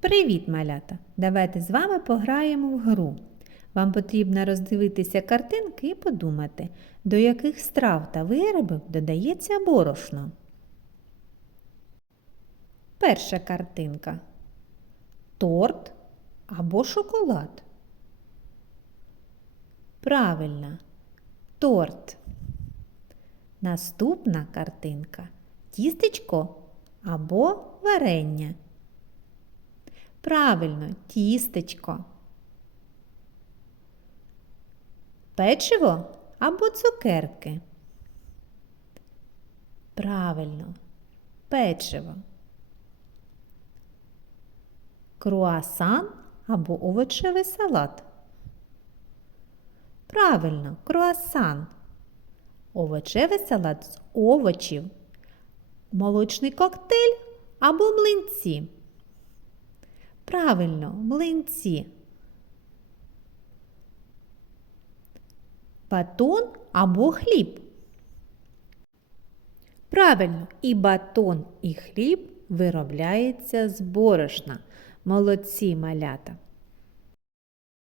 Привіт, малята! Давайте з вами пограємо в гру. Вам потрібно роздивитися картинки і подумати, до яких страв та виробів додається борошно. Перша картинка. Торт або шоколад. Правильно, торт. Наступна картинка. Тістечко або варення. Правильно, тістечко. Печиво або цукерки. Правильно, печиво. Круасан або овочевий салат. Правильно, круасан. Овочевий салат з овочів. Молочний коктейль або млинці. Правильно, млинці. Батон або хліб. Правильно, і батон, і хліб виробляється з борошна. Молодці малята.